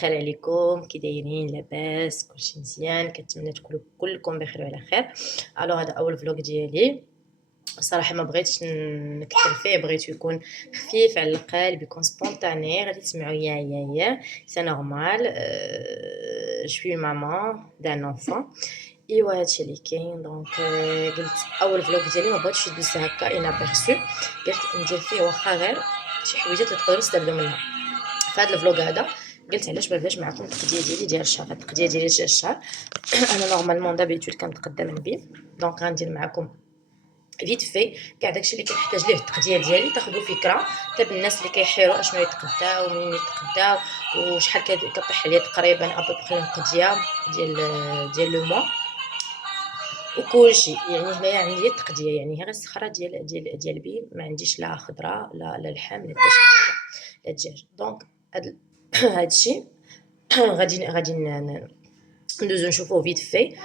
الخير عليكم، كي دايرين؟ لاباس؟ كلشي مزيان؟ كنتمنى تكونوا كلكم بخير وعلى خير. هذا اول فلوق ديالي، صراحه ما بغيتش نكثر فيه، بغيت يكون خفيف على القلب، يكون سبونتاني. غادي تسمعوا يا سي نورمال. جو سوي مامان دان انفون. ايوا هادشي اللي كاين. دونك قلت اول فلوق ديالي ما بغيتش يدوز هكا انابيرسو، قلت ندير فيه واخا غير شي حويجات اللي تقدروا تستافدوا منها في هذا الفلوق هذا. قلت علاش ما بلاش معكم التقديه ديالي ديال الشهر. التقديه ديالي ديال الشهر انا نورمالمون دابيتود كنتقدى من بيه، دونك غندير معكم فيت في كاع داكشي اللي كنحتاج ليه التقديه ديالي، تاخذوا فكره حتى بالناس اللي كيحيروا اشنو يتقداو ومنين يتقداو وشحال كطيح عليا تقريبا ابوبخي التقديه ديال لو موا وكلشي. يعني هنايا عندي التقديه، يعني غير الصخره ديال بي، ما عنديش لا خضره لا لحم لا حتى شي حاجه لا دجاج. دونك هادشي غادي ندوزو نشوفوه فيت في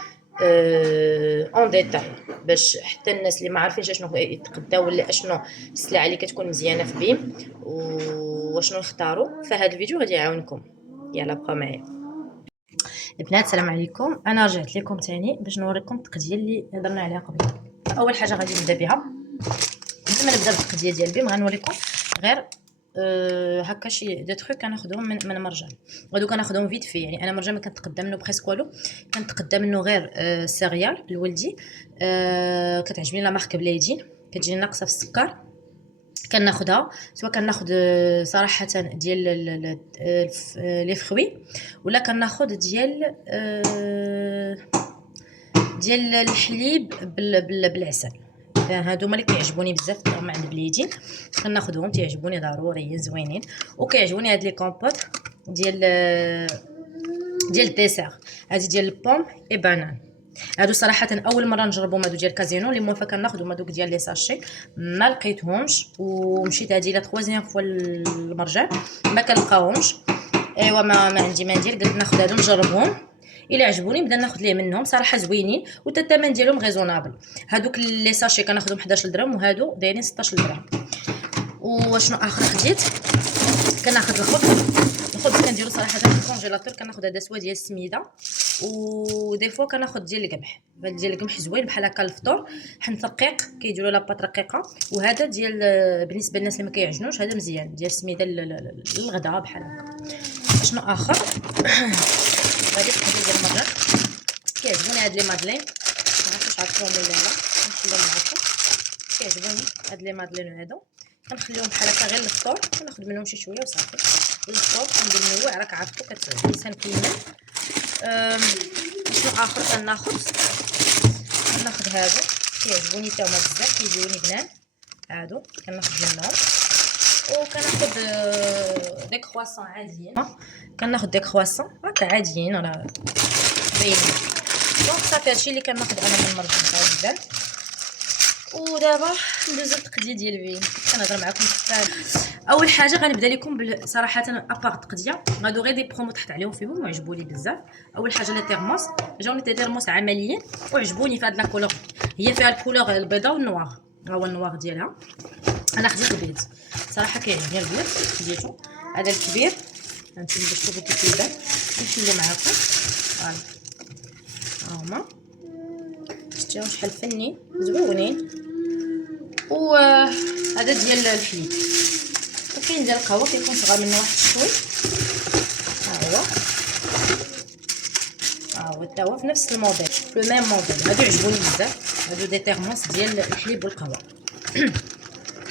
اون ديتاي، باش حتى الناس اللي ما عارفينش اشنو يتقداو ولا اشنو السلعه اللي كتكون مزيانه في بيم واشنو نختاروا. فهاد الفيديو غادي يعاونكم. يلا بقاو معايا البنات. السلام عليكم، انا رجعت لكم تاني باش نوريكم التقديه اللي هضرنا عليها قبل. اول حاجه غادي نبدا بها، قبل ما نبدا بالتقديه ديال بيم غنوريكم غير هكا شي دي تروك كناخذهم من مرجان. غادو كناخذهم فيت في، يعني انا مرجان ما كنتقدى منه بريسك والو، كنتقدى منه غير سيريال لولدي. كتعجبني لا مارك بليدين، كتجي ناقصه في السكر، كناخذها. سواء كناخذ صراحه ديال لي فروي ولا كناخذ ديال الحليب بالعسل. هادو هما اللي كيعجبوني بزاف، هما عند بليدين كناخذهم، تيعجبوني ضروريين زوينين. وكيعجبوني هاد لي كومبوت ديال الديسير، هادي ديال البوم اي بانان. هادو صراحه اول مره نجربهم، هادو ديال كازينو اللي موافقه كناخذهم، هادوك ديال لي ساشي ما لقيتهمش، ومشيت هادي لا تروازيام فوا المرجع ما كنلقاهمش. ايوا ما عندي ما ندير، قلت ناخذ هادو نجربهم، الا عجبوني نبدا ناخذ ليه منهم. صراحه زوينين وتا الثمن ديالهم غيزونابل. هادوك لي ساشي كناخذهم 11 درهم وهادو دايرين 16 درهم. وشنو اخر خديت؟ كناخذ الخبز كنديرو صراحه في الكونجيلاتور، كناخذ هذا سوا ديال السميده، ودي فوا كناخذ ديال القمح. ديال القمح زوين بحال هكا الفطور، حنت رقيق كيديروا لاباط رقيقه. وهذا ديال بالنسبه للناس اللي ما كيعجنوش هذا مزيان، ديال السميده للغدا بحال هكا. شنو اخر؟ غادي نخدم ديال المدرك، كيعجبوني هاد لي مادلين، ما عرفتش عرفتهم ولا لا، نخليهم معكم. كيعجبوني هاد لي مادلين هادو، كنخليهم بحال هكا غير للفطور، كناخذ منهم شي شويه وصافي. للفطور كندير منوع، راك عارفو كتعجبني الانسان كيمل. شنو اخر كناخذ هادو، كيعجبوني حتى هما بزاف، كيجيوني بنان هادو، كناخذ منهم. وكناخذ دي كرواسون عاديين، كناخذ دي كرواسون هكا عاديين راه باينين. دونك صافي هادشي اللي كناخذ انا من المرجان بزاف. ودابا ندوزو التقديه ديال بين، كنهضر معكم اول حاجه غنبدا لكم صراحه ابار التقديه. غادو غير دي برومو تحت عليهم فيهم وعجبوني بزاف. اول حاجه لي تيرموس، جاوني دي تيرموس عمليين وعجبوني في هاد لا كولور، هي فيها الكولور البيضاء والنوار، ها هو النوار ديالها. انا خديت البيض، صراحه كيعجبني البيض، خديتو هذا الكبير. غنمشي باش تشوفوا كيف كيبان، نمشي معكم. فوالا ها هما، شفتوا شحال فنين زوينين. وهذا ديال الحليب، وكاين ديال القهوه كيكون صغار منه واحد شوي. ها هو حتى هو في نفس الموديل، لو ميم موديل. هادو عجبوني بزاف، هادو دي تيرموس ديال الحليب والقهوه.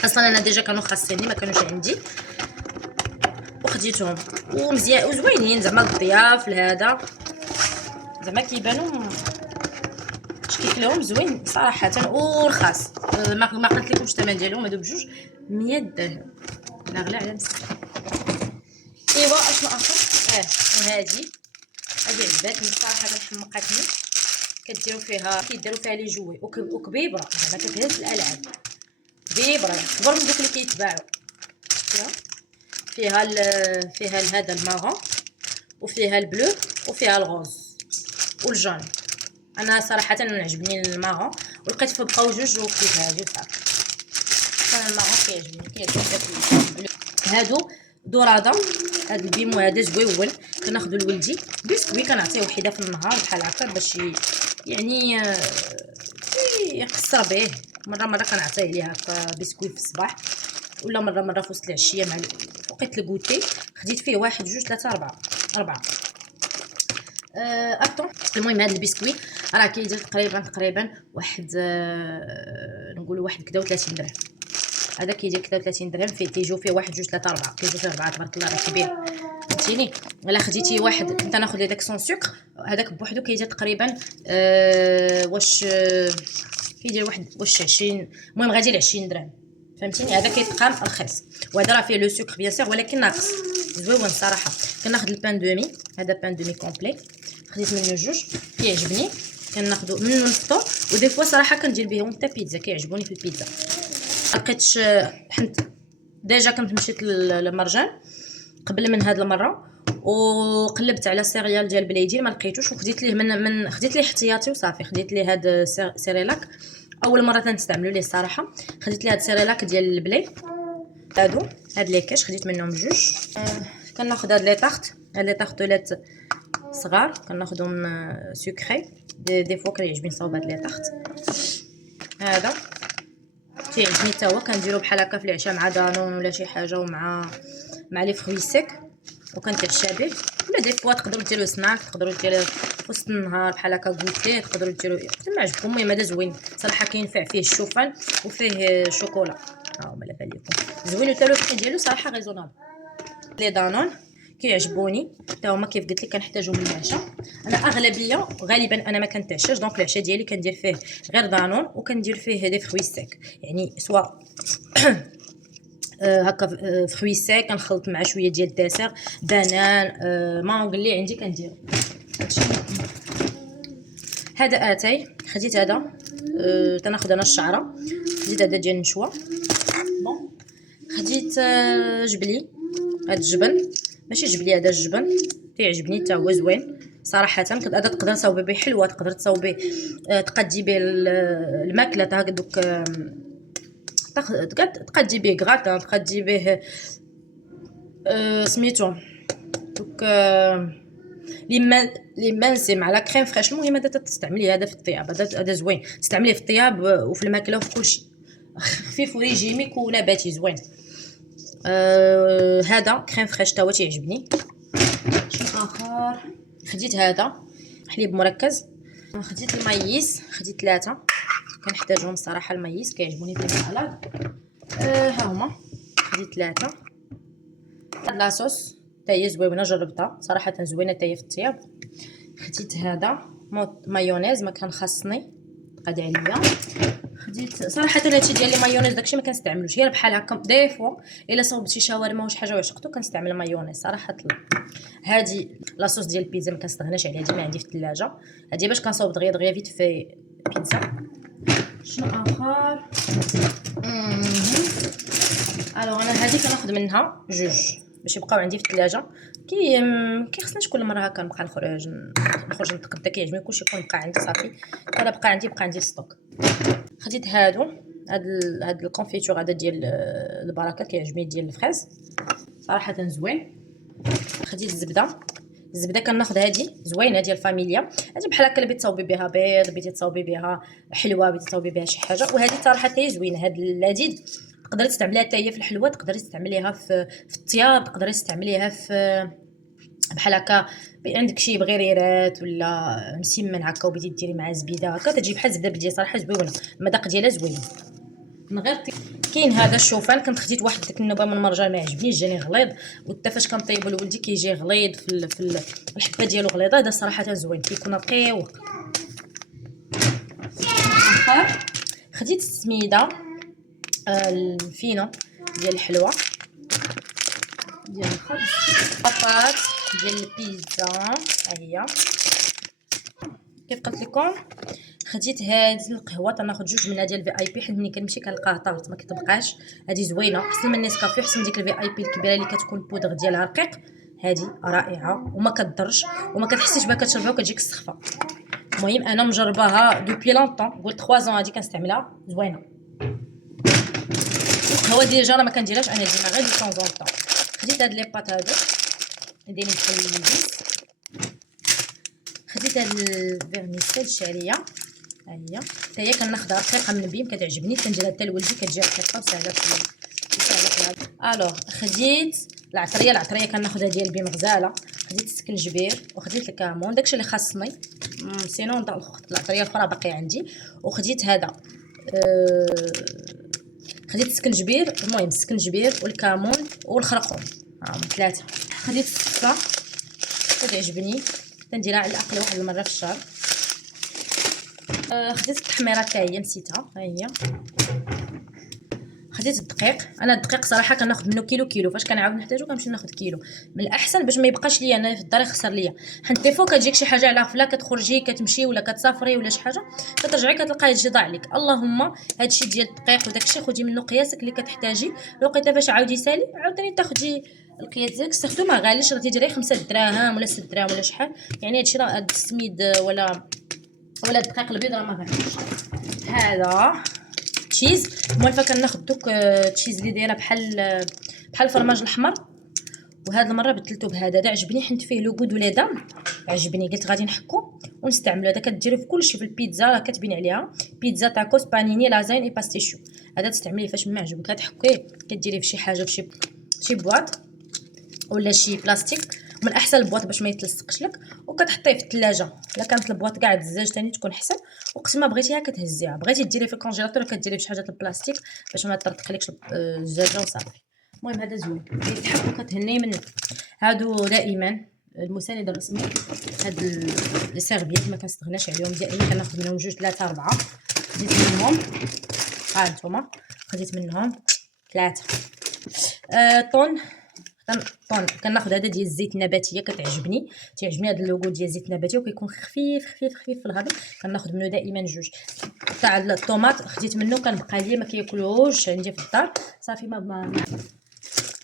اصلا انا ديجا كانوا خاصيني، ما كانوش عندي وخديتهم، ومزيان وزوينين زعما الضياف لهذا، زعما كيبانوا كيكلهم زوين صراحه ورخاص. ما قلت لكمش الثمن ديالهم هادو بجوج 100 درهم، لا غلا على مسكين. ايوا اشنو اخر؟ وهادي عجباتني صراحه، حمقاتني. كديروا فيها كيديروا فيها لي جوي وكبيبره، زعما كتهز الالعاب. كبيبره كبر من دوك اللي كيتباعوا. فيها هذا المارون، وفيها البلو، وفيها الغوز والجون. انا صراحه عجبني المارون، ولقيت بقاو جوج وخديتها جوج صافي. انا المارون كيعجبني البلو. هادو دوراده، هاد البيمو هذا زويون. كناخذوا لولدي بسكوي، كنعطيه وحده في النهار بحال هكا باش يعني يقصر به. مره كنعطيه ليه هكا بسكوي في الصباح، ولا مره في وسط العشيه مع وقيت الكوتي. خديت فيه واحد جوج ثلاثه اربعه. ابطون. المهم هذا البسكوي راه كيدير تقريبا واحد نقولوا واحد كدا 30 درهم. هذا كيدير 30 درهم. فيه تيجيو فيه واحد جوج ثلاثه اربعه، كيجيو فيه اربعه تبارك الله، راه كبير فهمتيني. الا خديتي واحد كنت ناخذ لي داك سون سكر، هذاك بوحدو كيدير تقريبا واش كيدير واش 20. المهم غادي ل 20 درهم فهمتيني. هذا كيتقام رخيص، وهذا راه فيه لو سكر بيان سيغ ولكن ناقص زويون صراحه. كناخذ البان دومي، هذا بان دومي كومبلي، خديت منه جوج كيعجبني. كناخذو منه الفطور، ودي فوا صراحه كندير بهم حتى بيتزا، كيعجبوني في البيتزا. لقيتش حنت ديجا كنت مشيت للمرجان قبل من هاد المره، وقلبت على سيريال ديال بليدي ما لقيتوش، وخديت ليه من خديت ليه احتياطي وصافي. خديت ليه هاد سيريلاك، اول مره تنستعملوا ليه الصراحه. خديت ليه هاد سيريلاك ديال البلي، هاد لي كاش خديت منهم جوج. كناخذ هاد لي طارت، هاد لي طارطولات صغار كناخذهم سكري. دي فوا كيعجبني نصاوب هاد لي طارت. هذا كيعجبني حتى هو، كنديرو بحال هكا في العشاء مع دانون ولا شي حاجه، ومع لي فروي سيك، وكنتعشى به. ولا دي فوا تقدروا ديروا سناك، تقدروا ديروا في وسط النهار بحال هكا كوتي، تقدروا ديروا كما عجبكم. المهم هذا زوين صراحه، كينفع فيه الشوفان وفيه شوكولا. ما لا بالكم زوين، حتى لو بري ديالو صراحه ريزونابل. لي دانون كيعجبوني حتى هما، كيف قلت لك كنحتاجهم للعشاء. انا اغلبيه غالبا انا ما كنتعشاش، دونك العشاء ديالي كندير فيه غير دانون، وكندير فيه دي فروي سيك، يعني سوا هكا فروي سيك كنخلط مع شويه ديال الدسر بنان مانغ اللي عندي كندير. هذا اتاي خديت هذا تناخذ انا الشعره. خديت هذا ديال النشوه. بون خديت جبلي، هذا الجبن ماشي جبلي، هذا الجبن كيعجبني حتى هو زوين صراحه. هذا تقدر تصاوبي به حلوه، تقدر تصاوبي تقدي به الماكله تاع دوك، تقدي به كراطان، تقدي به سميتو دوك لي مانسي مع لا كريم فريش. المهم هذا تستعمليه هذا في الطياب، هذا زوين تستعمليه في الطياب وفي الماكله وفي كلشي، خفيف وريجيميك ونباتي زوين. هذا كريم فريش تا هو تيعجبني. شنو اخر؟ خديت هذا حليب مركز. خديت المايس، خديت 3 كنحتاجهم الصراحه. المايس كيعجبوني في السلطه. ها هما خديت 3. هاد لاصوص حتى هي زوينه، جربتها صراحه زوينه حتى هي في الطياب. خديت هذا مايونيز ما كان خاصني قاد عليا. خديت صراحه هادشي ديال المايونيز داكشي ما كنستعملوش، غير بحال هكا دي فوا الا صوبت شي شاورما وشي حاجه وعشقتو كنستعمل المايونيز صراحه. طلع هادي لاصوص ديال البيتزا ما كنستغناش عليها، ديما عندي في الثلاجه. هادي باش كنصوب دغيا فيت في بيتزا. شنو اخر؟ الوغ انا هادي كناخذ منها جوج باش يبقاو عندي في الثلاجه. كيخصنيش كل مره هكا نبقى نخرج نتقدا، كيعجبني كلشي يكون بقى عندي صافي. انا بقى عندي في ستوك. خديت هاد الكونفيتور هذا ديال البركه كيعجبني، ديال الفريز صراحه زوين. خديت الزبده كناخذ هذه زوينه ديال فاميليا. هذه بحال هكا اللي بغيتي تصاوبي بها بيض، بغيتي تصاوبي بها حلوه، بغيتي تصاوبي بها شي حاجه. وهذه صراحه حتى هي زوينه. هاد اللذيذ تقدري تستعمليها حتى هي في الحلوه، تقدري تستعمليها في الطياب، تقدري تستعمليها في بحال هكا عندك شي بغيريرات ولا مسمن هكا وبغيتي ديري معاه زبيده هكا تجي بحال الزبده بلديه صراحه زوينه. المذاق ديالها زوين من غير كاين هذا الشوفان كنت خديت واحد ديك النوبه من المرجان ما عجبنيش، جاني غليظ. وحتى فاش كنطيبو لولدي كيجي غليظ في الحبه ديالو غليظه. هذا صراحه زوين كيكون رقيق. الاخر خديت السميده الفينو ديال الحلوه ديال الخبز، بطاط ديال البيتزا ها هي. كيف قلت لكم خديت هذه القهوه، تناخذ جوج منها ديال في اي بي، حيت ملي كنمشي كنلقاها طارت ما كتبقاش. هذه زوينه احسن من نيسكافي، احسن من ديك الفي اي بي الكبيره اللي كتكون بودغ ديالها رقيق. هذه رائعه وما كتضرش وما كتحسيش بها كتشربها وكتجيك السخفه. المهم انا مجرباها دوبي لونطون، قلت 3 زون هذه كنستعملها زوينه. القهوه ديجا راه ما كنديرهاش انا ديما غير دي طون طون. خديت هاد لي بات هادو ندير الحليبيس، خديت هاد الفيرميسيل الشعريه ها هي، حتى هي كناخذها رقيقه من بيم كتعجبني، كنديرها حتى لولدي كتجي رقيقه وسهله في الوضع. خديت العطريه كناخذها ديال بيم غزاله، خديت السكنجبير وخديت الكمون داكشي اللي خاصني، سينون العطريه الاخرى باقيه عندي. وخديت هذا خديت السكنجبير، المهم السكنجبير والكمون والخرقوم هاهم 3. خديت الصفه كتعجبني كنديرها على الاقل واحد المره في الشهر. خديت التحميره حتى هي نسيتها ها هي. خديت الدقيق، انا الدقيق صراحه كناخذ منه كيلو فاش كنعاود نحتاجو كنمشي ناخذ كيلو من الاحسن باش ما يبقاش ليا انا في الدار يخسر ليا. حيت ديفو كتجيك شي حاجه على غفله، كتخرجي كتمشي ولا كتسافري ولا شي حاجه كترجعي كتلقاه هادشي ضاع عليك. اللهم هادشي ديال الدقيق وداكشي خدي منه قياسك اللي كتحتاجي، لقيتها فاش عاودي سالي عاوتاني تاخدي القياس ديالك. استخدمو ما غاليش، راه تيدير 5 دراهم ولا 6 دراهم ولا شحال، يعني هادشي راه هاد السميد ولا الدقيق البيض راه ما غاليش. هذا تشيز موالفه كناخذ دوك تشيز اللي دايره بحال الفرماج الاحمر، وهاد المره بدلته بهذا عجبني حيت فيه لو غود ولا دام عجبني، قلت غادي نحكو ونستعملو. هذا كديريه في كلشي، في البيتزا راه كتبين عليها بيتزا تاكوس بانيني لازاين اي باستيشيو. هذا تستعمليه فاش ما عجبك كتحكيه كديريه في شي حاجه في شي بواط ولا شي بلاستيك، من احسن البواط باش ما يتلصقش لك، وكتحطيه في الثلاجه. الا كانت البواط كاع الزاج ثاني تكون احسن، وقت ما بغيتيها كتهزيها، بغيتي ديريه في الكونجيلاتور كديريه بشي حاجه البلاستيك باش ما تطرطقلكش الزاجه وصافي. المهم هذا زوين كيتحب وكتهني منه. هادو دائما المساند الرسمي، هاد لي سيرفيت ما كنستغناش عليهم دائما، كناخذ منهم 2 3 4. خديت منهم ها انتما، خديت منهم 3 طن كناخذ هذا ديال الزيت النباتيه تعجبني هذا اللوغو ديال الزيت النباتي وكيكون خفيف في الهضم. كناخذ منه دائما 2 تاع الطوماط، خديت منه كنبقى لي ما كياكلوش عندي في الدار صافي. ما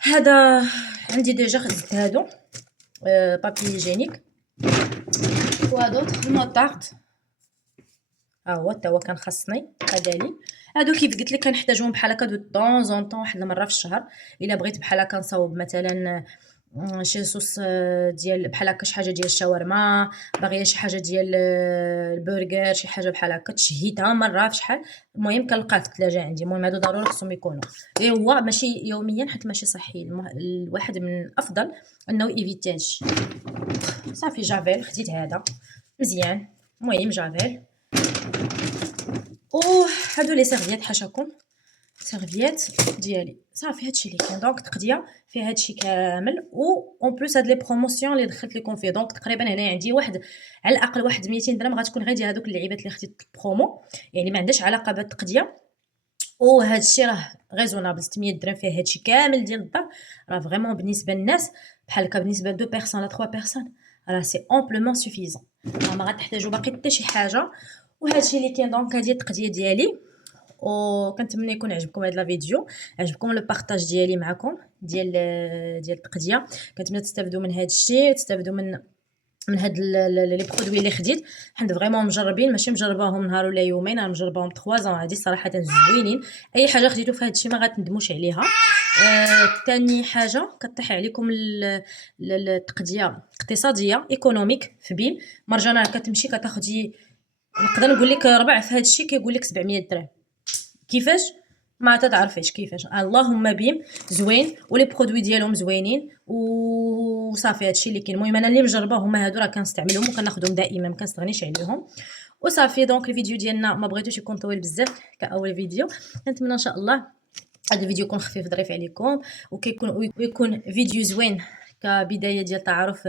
هذا عندي ديجا خديت هادو بابي جينيك، وهادو الموطارد ها هو حتى هو كان خاصني هذا لي. هادو كيف قلت لك كنحتاجهم بحال هكا دو طون زون طون واحد المره في الشهر، الا بغيت بحال هكا نصاوب مثلا شي صوص ديال بحال هكا شي حاجه ديال الشاورما، باغيه شي حاجه ديال البرجر، شي حاجه بحال هكا تشهيتها مره في شحال. المهم كنلقاه في الثلاجه عندي. المهم هادو ضروري خصهم يكونوا، هو ماشي يوميا حيت ماشي صحي. الواحد من الافضل انه ايفيتاج. صافي جافيل خديت هذا مزيان. المهم جافيل هادو لي سيرفيات حاشاكم سيرفيات ديالي صافي. هادشي اللي كاين دونك تقديه فيه هادشي كامل، و اون بليس هاد لي بروموسيون اللي دخلت لكم فيه. دونك تقريبا هنا عندي واحد على الاقل 200 درهم غتكون غير ديال هادوك اللعيبات اللي خديت البرومو، يعني ما عندهاش علاقه بالتقديه. وهادشي راه غيزونابل 600 درهم فيه هادشي كامل ديال الدار، راه فريمون بالنسبه للناس بحال هكا، بالنسبه ل 2 بيرسون لا 3 بيرسون راه سي امبلومون سوفيزون، ما غتحتاجوا باقي حتى شي حاجه. وهادشي اللي كاين. دونك هذه التقديه ديالي، وكنتمنى يكون عجبكم هذا الفيديو، عجبكم لو بارطاج ديالي معكم ديال التقديه. كنتمنى تستافدوا من هذا الشيء، تستافدوا من هاد لي برودوي اللي خديت، حنا فريمون مجربين، ماشي مجرباهم نهار ولا يومين، انا مجرباهم 3 زون هادي صراحه زوينين. اي حاجه خديتو في هاد الشيء ما غتندموش عليها. ثاني حاجه كطيح عليكم التقديه اقتصاديه ايكونوميك في بيم. مرجانه كتمشي كتاخدي نقدر نقول لك ربع في هاد الشيء كيقول لك 700 درهم. كيفاش ما تعرفيش كيفاش. اللهم بيم زوين ولي برودوي ديالهم زوينين وصافي. هادشي اللي كاين. المهم انا اللي مجربه هما هادو راه كنستعملهم وكناخذهم دائما ما كنستغنيش عليهم وصافي. دونك الفيديو ديالنا ما بغيتوش يكون طويل بزاف كاول فيديو. نتمنى ان شاء الله هذا الفيديو يكون خفيف ظريف عليكم ويكون فيديو زوين كبداية ديال تعارف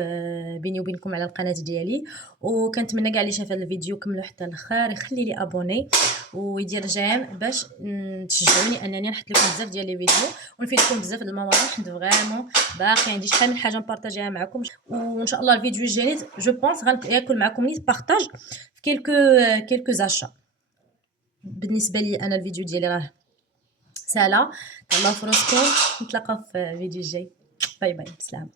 بيني وبينكم على القناة ديالي، وكنتمنى كاع اللي شاف هذا الفيديو كملوا حتى الاخر يخلي لي ابوني ويدير جيم باش تشجعوني انني نحط لكم بزاف ديال لي فيديو ونفيدكم بزاف د المواضيع، حيت فريمون باقي عندي شحال من حاجه نبارطاجيها معكم. وان شاء الله الفيديو الجاي جو بونس غناكل معكم نيت بارطاج في كيلكو زاشا. بالنسبه لي انا الفيديو ديالي راه سالا. تهلاو في راسكم، نتلاقاو في الفيديو الجاي. باي باي، بسلامه.